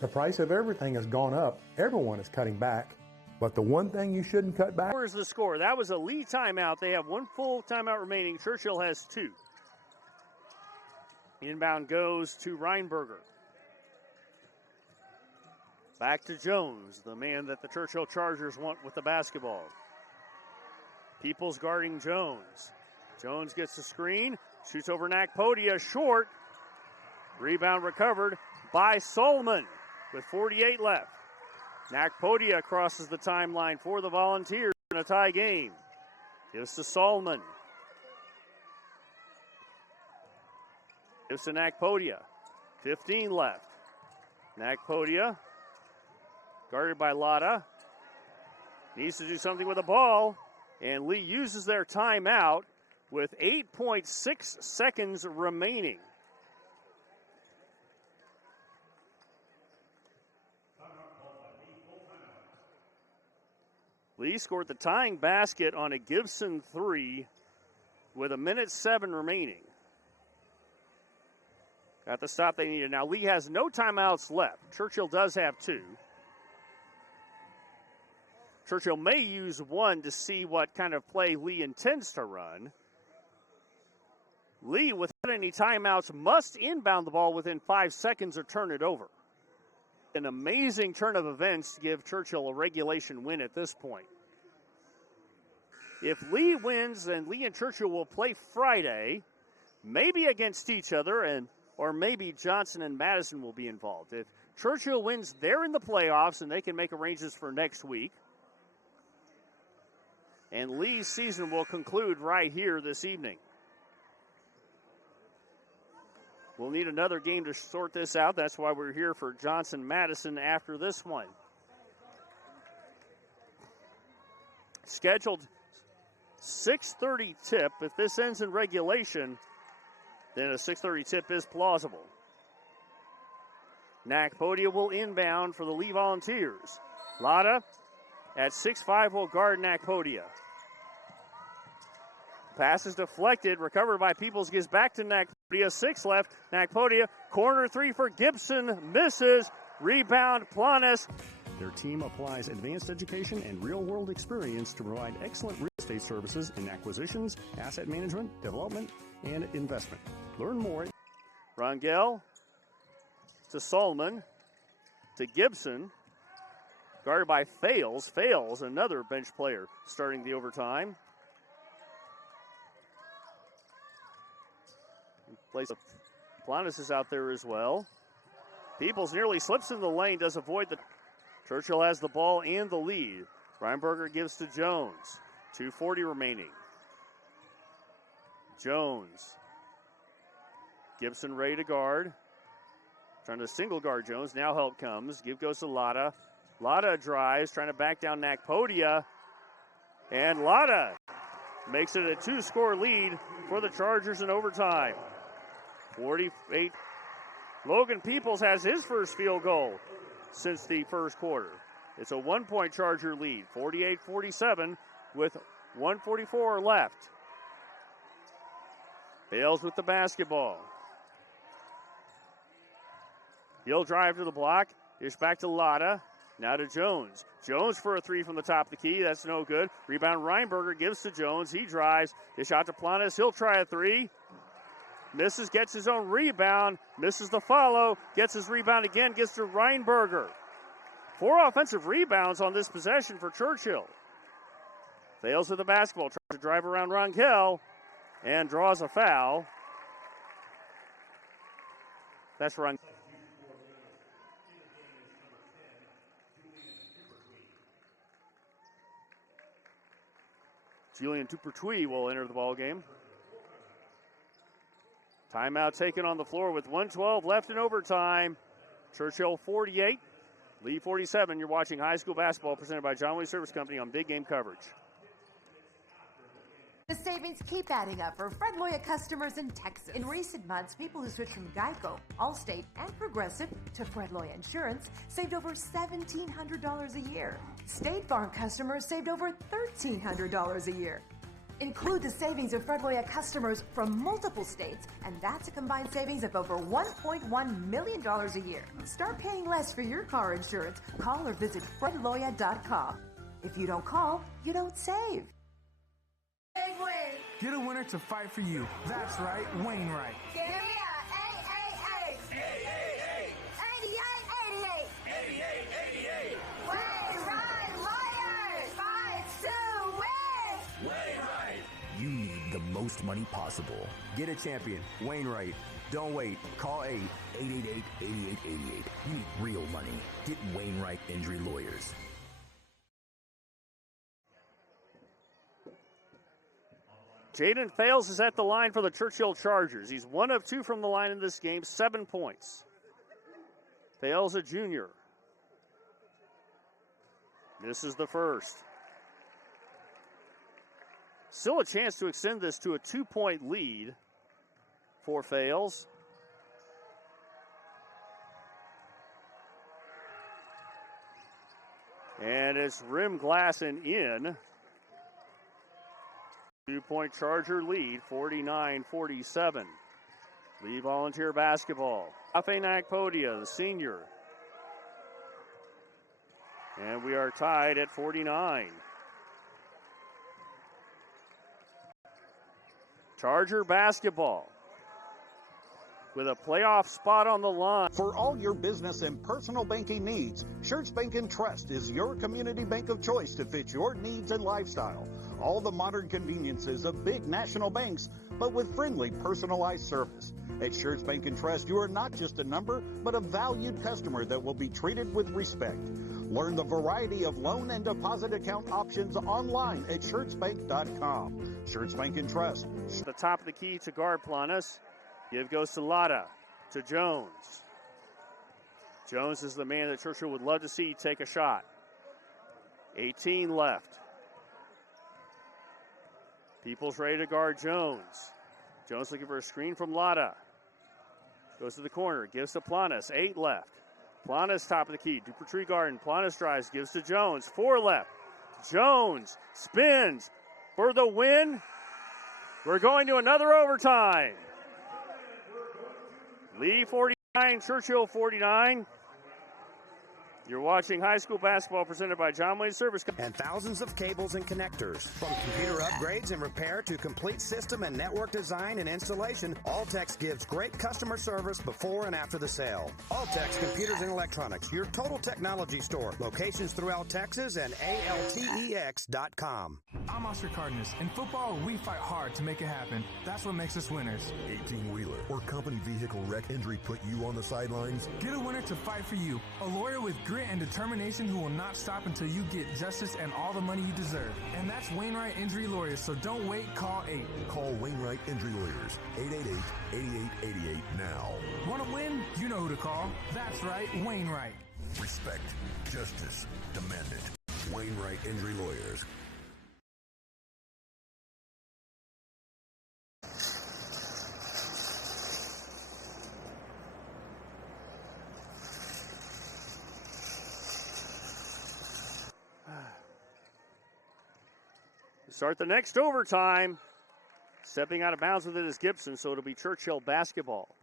The price of everything has gone up. Everyone is cutting back. But the one thing you shouldn't cut back. Where's the score? That was a Lee timeout. They have 1 full timeout remaining. Churchill has 2. Inbound goes to Reinberger. Back to Jones, the man that the Churchill Chargers want with the basketball. Peoples guarding Jones. Jones gets the screen, shoots over Nakpodia, short. Rebound recovered by Solomon with 48 left. Nakpodia crosses the timeline for the Volunteers in a tie game. Gives to Solomon. Gives to Nakpodia. 15 left. Nakpodia, guarded by Lotta, needs to do something with the ball, and Lee uses their timeout with 8.6 seconds remaining. Lee scored the tying basket on a Gibson 3 with 1:07 remaining. Got the stop they needed. Now Lee has no timeouts left. Churchill does have 2. Churchill may use 1 to see what kind of play Lee intends to run. Lee, without any timeouts, must inbound the ball within 5 seconds or turn it over. An amazing turn of events to give Churchill a regulation win at this point. If Lee wins, then Lee and Churchill will play Friday, maybe against each other, or maybe Johnson and Madison will be involved. If Churchill wins, they're in the playoffs, and they can make arrangements for next week. And Lee's season will conclude right here this evening. We'll need another game to sort this out. That's why we're here for Johnson-Madison after this one. Scheduled 6:30 tip. If this ends in regulation, then a 6:30 tip is plausible. Nakpodia will inbound for the Lee Volunteers. Lotta at 6'5" will guard Nakpodia. Pass is deflected, recovered by Peoples, gives back to Nakpodia. 6 left. Nakpodia, corner 3 for Gibson, misses. Rebound, Planas. Their team applies advanced education and real-world experience to provide excellent real estate services in acquisitions, asset management, development, and investment. Learn more. Rangel to Solomon to Gibson. Guarded by Fales. Fales, another bench player, starting the overtime. Planas is out there as well. Peoples nearly slips in the lane, does avoid the... Churchill has the ball and the lead. Reinberger gives to Jones. 2:40 remaining. Jones. Gibson ready to guard. Trying to single guard Jones. Now help comes. Give goes to Lotta. Lotta drives, trying to back down Nakpodia. And Lotta makes it a 2-score lead for the Chargers in overtime. 48. Logan Peoples has his first field goal since the first quarter. It's a 1-point Charger lead, 48-47 with 1:44 left. Bales with the basketball. He'll drive to the block. Dish back to Lotta. Now to Jones. Jones for a 3 from the top of the key. That's no good. Rebound Reinberger gives to Jones. He drives. Dish out to Planas. He'll try a 3. Misses, gets his own rebound. Misses the follow. Gets his rebound again. Gets to Reinberger. 4 offensive rebounds on this possession for Churchill. Fails with the basketball. Tries to drive around Rangel and draws a foul. That's Rangel. Julian Dupertuis will enter the ball game. Timeout taken on the floor with 1:12 left in overtime. Churchill 48, Lee 47. You're watching high school basketball presented by John Wayne Service Company on Big Game Coverage. The savings keep adding up for Fred Loya customers in Texas. In recent months, people who switched from Geico, Allstate, and Progressive to Fred Loya Insurance saved over $1,700 a year. State Farm customers saved over $1,300 a year. Include the savings of Fred Loya customers from multiple states, and that's a combined savings of over $1.1 million a year. Start paying less for your car insurance. Call or visit fredloya.com. If you don't call, you don't save. Get a winner to fight for you. That's right, Wainwright. Give me a 888. 888. 8888. 8888. Wainwright Lawyers. Fight to win. Wainwright. You need the most most money possible. Get a champion. Wainwright. Don't wait. Call 888-8888. You need real money. Get Wainwright Injury Lawyers. Jaden Fales is at the line for the Churchill Chargers. He's 1 of 2 from the line in this game, 7 points. Fales, a junior. Misses the first. Still a chance to extend this to a 2-point lead for Fales. And it's rim glass and in. 2-point Charger lead, 49-47. Lee Volunteer basketball. Afe Nakpodia, the senior. And we are tied at 49. Charger basketball with a playoff spot on the line. For all your business and personal banking needs, Schertz Bank and Trust is your community bank of choice to fit your needs and lifestyle. All the modern conveniences of big national banks, but with friendly, personalized service. At Schertz Bank and Trust, you are not just a number, but a valued customer that will be treated with respect. Learn the variety of loan and deposit account options online at SchertzBank.com. Schertz Bank and Trust. The top of the key to guard Planas. Give goes to Latta, to Jones. Jones is the man that Churchill would love to see take a shot. 18 left. Peoples ready to guard Jones. Jones looking for a screen from Latta. Goes to the corner, gives to Planas, 8 left. Planas top of the key, Dupertree Garden. Planas drives, gives to Jones, 4 left. Jones spins for the win. We're going to another overtime. Lee 49, Churchill 49. You're watching high school basketball presented by John Wayne Service Company. And thousands of cables and connectors. From computer upgrades and repair to complete system and network design and installation, Altex gives great customer service before and after the sale. Altex Computers and Electronics, your total technology store. Locations throughout Texas and ALTEX.com. I'm Oscar Cardenas. In football, we fight hard to make it happen. That's what makes us winners. 18-wheeler or company vehicle wreck injury put you on the sidelines? Get a winner to fight for you. A lawyer with grit and determination who will not stop until you get justice and all the money you deserve. And that's Wainwright Injury Lawyers, so don't wait, call 8. Call Wainwright Injury Lawyers, 888-8888 now. Want to win? You know who to call. That's right, Wainwright. Respect, justice, demand it. Wainwright Injury Lawyers. Start the next overtime. Stepping out of bounds with it is Gibson, so it'll be Churchill basketball.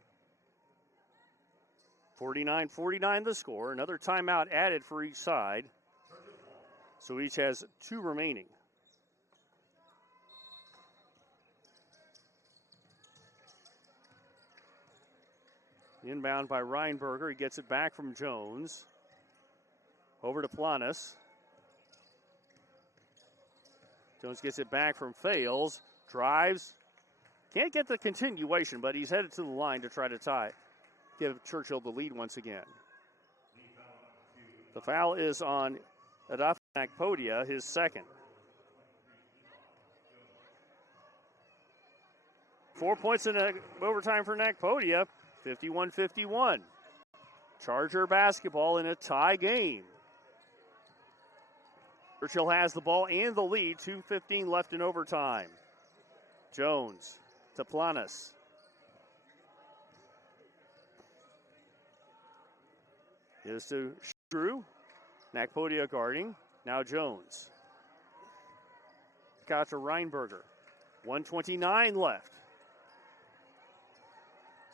49-49 the score. Another timeout added for each side. So each has 2 remaining. Inbound by Reinberger. He gets it back from Jones. Over to Planas. Jones gets it back from Fales. Drives. Can't get the continuation, but he's headed to the line to try to tie it. Give Churchill the lead once again. The foul is on Afe Nakpodia, his second. 4 points in overtime for Nakpodia, 51-51. Charger basketball in a tie game. Churchill has the ball and the lead, 2:15 left in overtime. Jones to Planas. Gives to Shrew. Nakpodia guarding. Now Jones. Out to Reinberger. 1:29 left.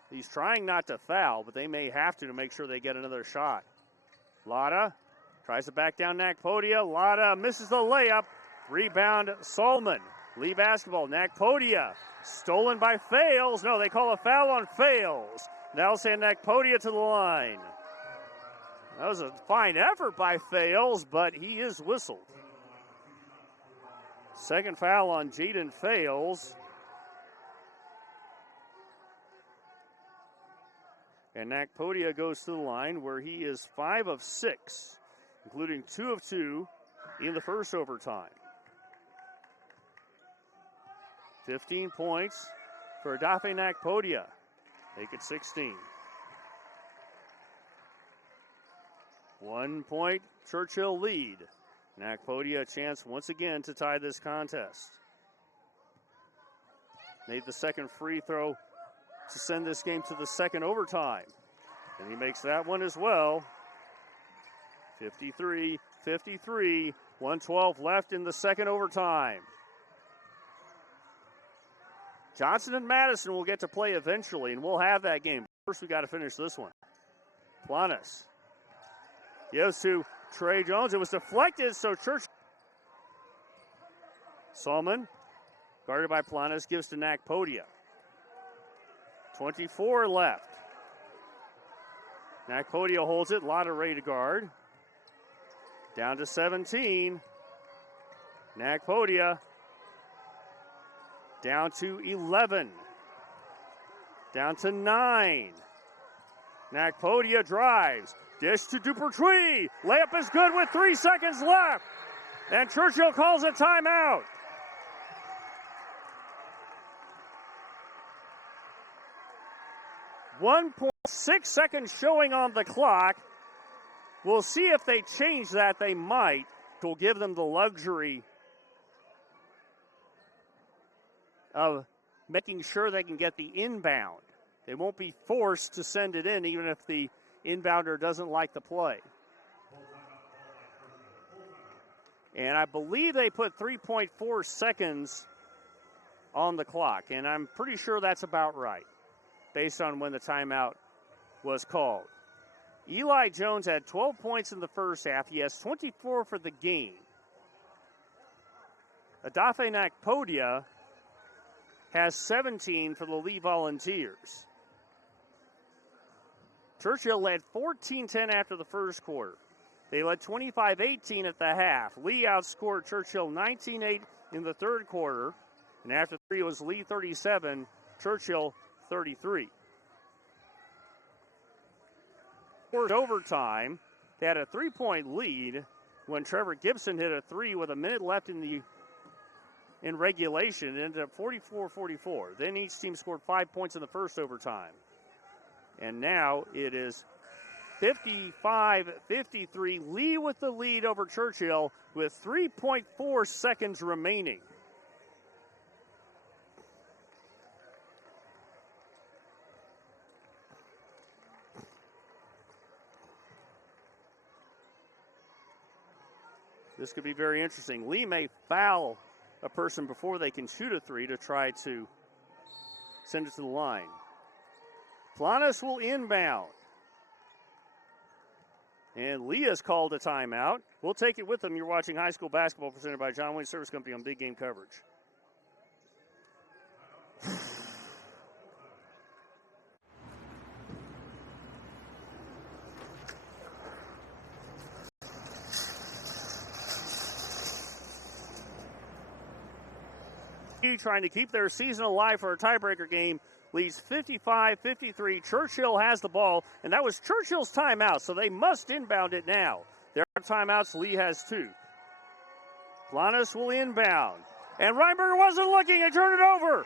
He's trying not to foul, but they may have to make sure they get another shot. Latta tries to back down Nakpodia. Latta misses the layup. Rebound Solman. Lee basketball. Nakpodia stolen by Fales. No, they call a foul on Fales. Now send Nakpodia to the line. That was a fine effort by Fales, but he is whistled. Second foul on Jaden Fales. And Nakpodia goes to the line where he is 5 of 6, including 2 of 2 in the first overtime. 15 points for Adafe Nakpodia. Make it 16. 1 point Churchill lead. Nakpodia a chance once again to tie this contest. Made the second free throw to send this game to the second overtime. And he makes that one as well. 53-53, 1:12 left in the second overtime. Johnson and Madison will get to play eventually, and we'll have that game. First, we got to finish this one. Planas gives to Trey Jones. It was deflected, so Churchill. Salmon, guarded by Planas, gives to Nakpodia. 24 left. Nakpodia holds it. Lotta Ray to guard. Down to 17. Nakpodia down to 11. Down to 9. Nakpodia drives. Dish to Dupertree. Layup is good with 3 seconds left. And Churchill calls a timeout. .6 seconds showing on the clock. We'll see if they change that. They might. Will give them the luxury of making sure they can get the inbound. They won't be forced to send it in even if the inbounder doesn't like the play. And I believe they put 3.4 seconds on the clock, and I'm pretty sure that's about right based on when the timeout was called. Eli Jones had 12 points in the first half. He has 24 for the game. Adafe Nakpodia has 17 for the Lee Volunteers. Churchill led 14-10 after the first quarter. They led 25-18 at the half. Lee outscored Churchill 19-8 in the third quarter. And after three, it was Lee 37, Churchill 33. Overtime, they had a 3-point lead when Trevor Gibson hit a three with a minute left in regulation. It ended up 44-44. Then each team scored 5 points in the first overtime. And now it is 55-53. Lee with the lead over Churchill with 3.4 seconds remaining. This could be very interesting. Lee may foul a person before they can shoot a three to try to send it to the line. Planas will inbound. And Lee has called a timeout. We'll take it with them. You're watching high school basketball presented by John Wayne Service Company on Big Game Coverage. Trying to keep their season alive for a tiebreaker game, leads 55-53. Churchill has the ball, and that was Churchill's timeout, so they must inbound it now. There are timeouts. Lee has 2. Planas will inbound, and Reinberger wasn't looking and turned it over.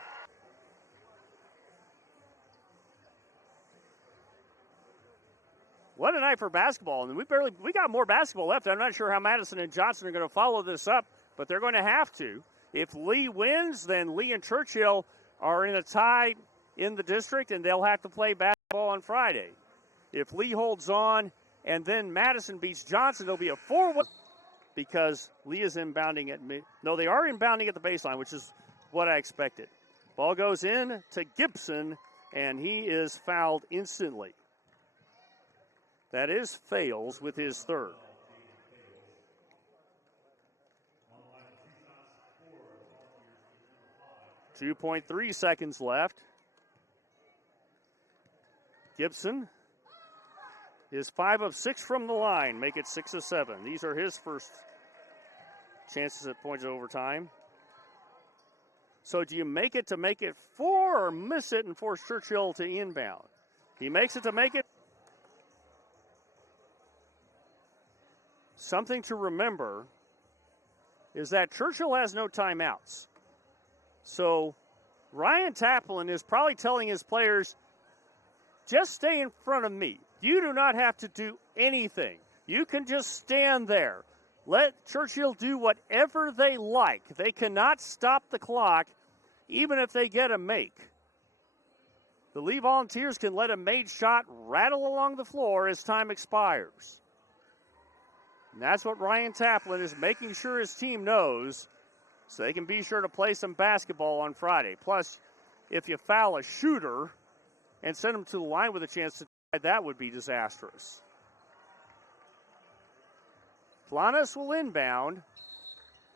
What a night for basketball, and we got more basketball left. I'm not sure how Madison and Johnson are going to follow this up, but they're going to have to. If Lee wins, then Lee and Churchill are in a tie in the district, and they'll have to play basketball on Friday. If Lee holds on and then Madison beats Johnson, there'll be a 4-1 because Lee is inbounding at no, they are inbounding at the baseline, which is what I expected. Ball goes in to Gibson, and he is fouled instantly. That is Fales with his third. 2.3 seconds left. Gibson is 5 of 6 from the line. Make it 6 of 7. These are his first chances at points overtime. So do you make it to make it 4 or miss it and force Churchill to inbound? He makes it to make it. Something to remember is that Churchill has no timeouts. So Ryan Taplin is probably telling his players, just stay in front of me. You do not have to do anything. You can just stand there. Let Churchill do whatever they like. They cannot stop the clock, even if they get a make. The Lee Volunteers can let a made shot rattle along the floor as time expires. And that's what Ryan Taplin is making sure his team knows, so they can be sure to play some basketball on Friday. Plus, if you foul a shooter and send him to the line with a chance to tie, that would be disastrous. Planas will inbound.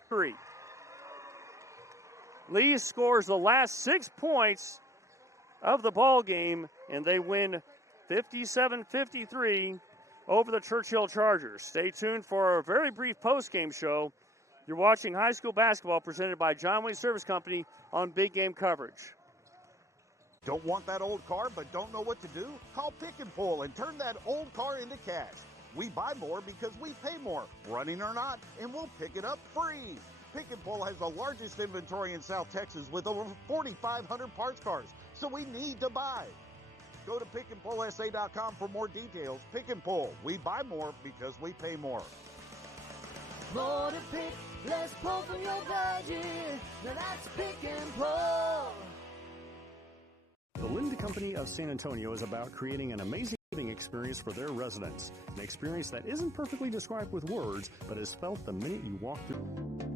3. Lee scores the last 6 points of the ball game, and they win 57-53 over the Churchill Chargers. Stay tuned for a very brief post-game show. You're watching high school basketball presented by John Wayne Service Company on Big Game Coverage. Don't want that old car but don't know what to do? Call Pick and Pull and turn that old car into cash. We buy more because we pay more, running or not, and we'll pick it up free. Pick and Pull has the largest inventory in South Texas with over 4,500 parts cars, so we need to buy. Go to pickandpullsa.com for more details. Pick and Pull. We buy more because we pay more. More to pick, less pull from your budget. Now that's Pick and Pull. The Linda Company of San Antonio is about creating an amazing living experience for their residents. An experience that isn't perfectly described with words, but is felt the minute you walk through.